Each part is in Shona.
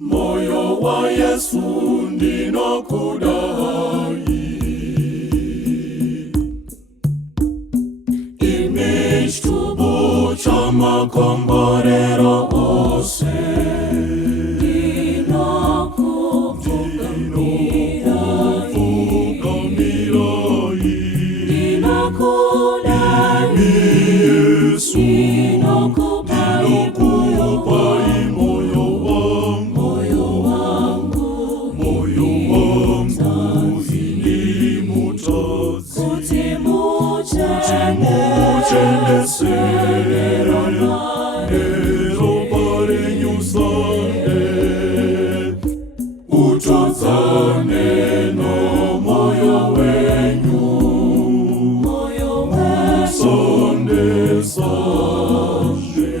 Moyo wa Yesu ndinokudai, imishtubu chamakomborero ose, ndinokudai Yesu, ndinokupai moyo wangu, kutimuchenese nero pare nyusane, utodzane no moyo wenyu, musonde sanje.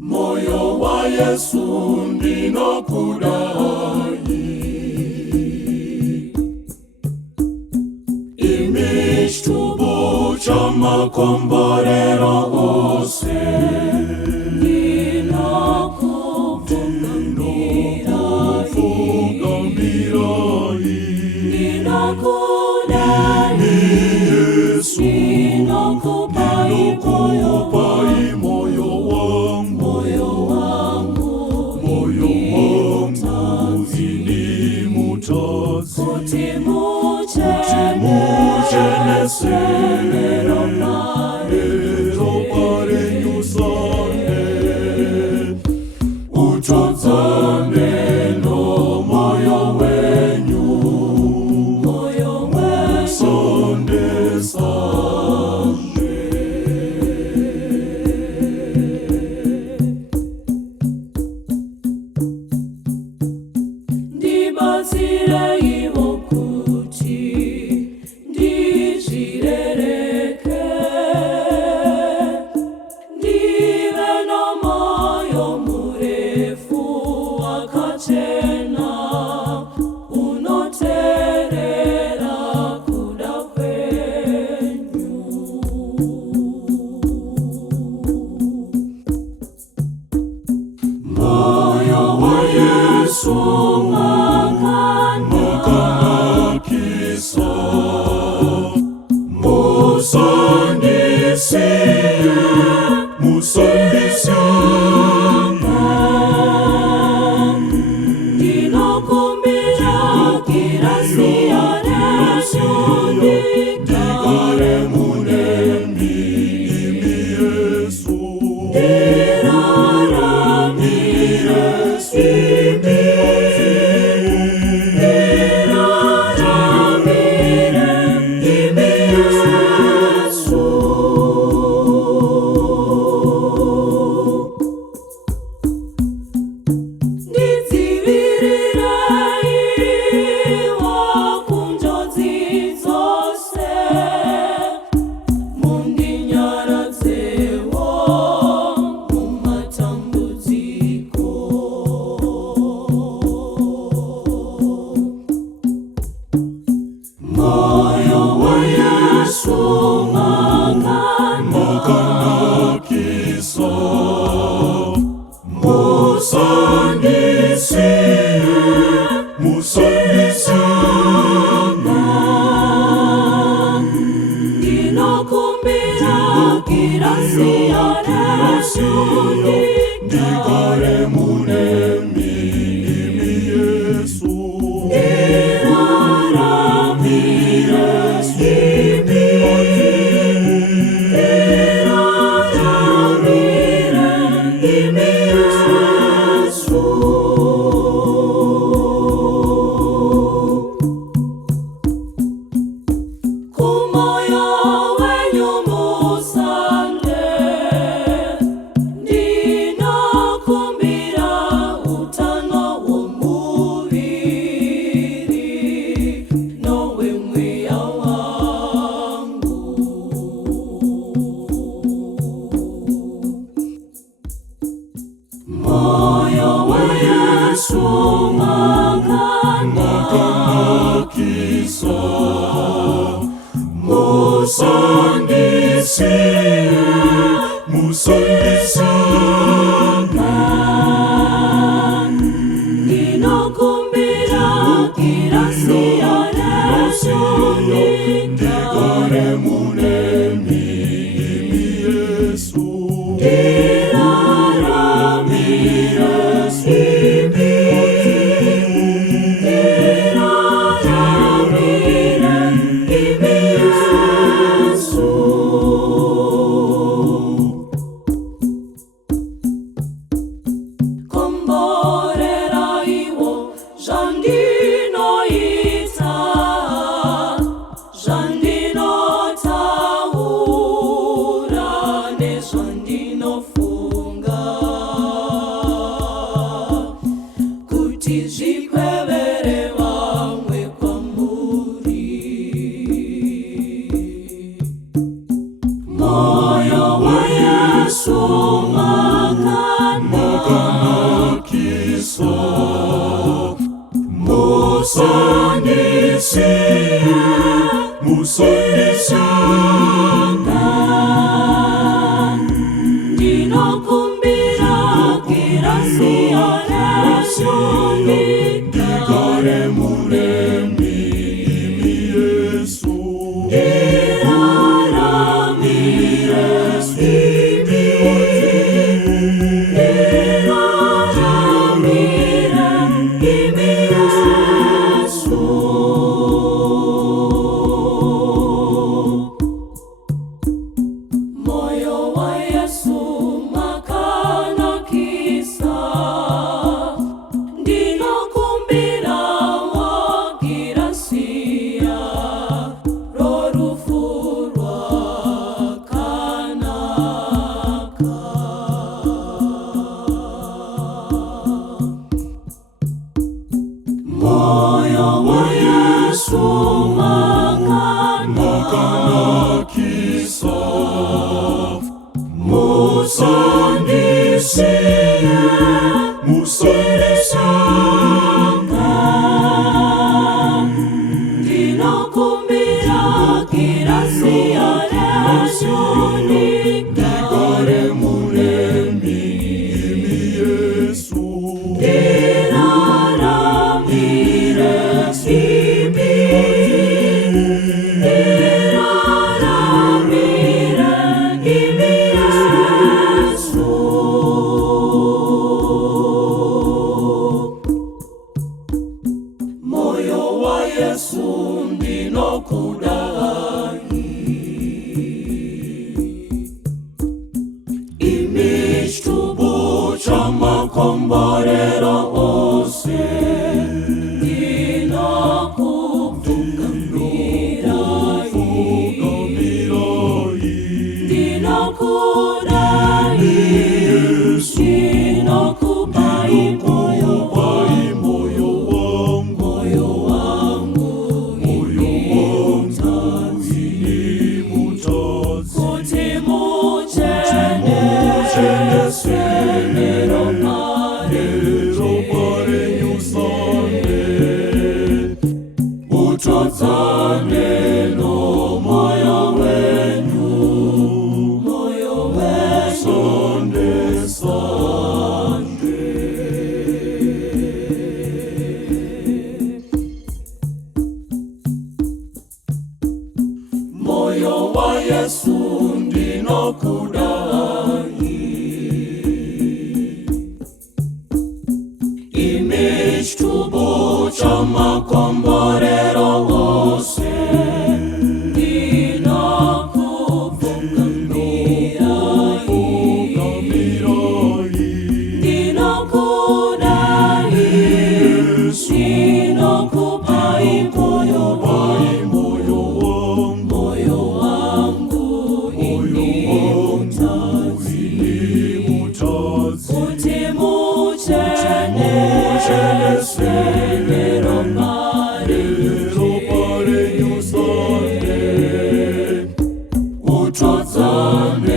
Moyo wa Yesu ndinokudai, imishtubu chamakomborero ose, ndinokudai Yesu, ndinokupai moyo wangu, kutimuchenese nero pare nyusane, utodzane no moyo wenyu, musonde sanje. Ndibatsire ivo kuti ndizvirereke, ndive nomoyo murefu wakachena, unoteerera kuda kwenyu. Moyo wa Yesu makanakisa, musandisiye, ndinokumbira kirasiyane ndigare munemi Yesu, ndiraramire makanakisa, musandisiye, ndinokumbira kirasiyane ndigare munemi Yesu, ndiraramire kumoyo wenyu musande, ndinokumbira utano womuviri nowe mweya wangu. Moyo wa Yesu makanakisa, musandisiye, Ndinokumbira kirasiya Yesu ndigare munemi Yesu ndiraramire Zvikwevere vamwe kwamuri. Moyo wa Yesu makanakisa, musandisiye ndinokumbira kirasiya Yesu ndigare munemi Yesu ndiraramire Yesu. Moyo wa Yesu makanakisa, ndinokumbira wakirasiya rorufu rwakanaka. Moyo wa Yesu makanakisa, musandisiye ndinokumbira kirasiya Yesu ndigare munemi Yesu ndiraramire Moyo wa Yesu ndinokudai, imichitubu chamakomborero ose ndinokupfugamira, ndinokudai, ndinokupai moyo utodzane no moyo wenyu, sonde sande. Moyo wa Yesu ndinokudai, imichitubu chamakomborero ose ndinokupfugamira, ndinokudai, ndinokupai moyo wangu ini mutadzi, kuti muchenese ropa renyu sande, utodzane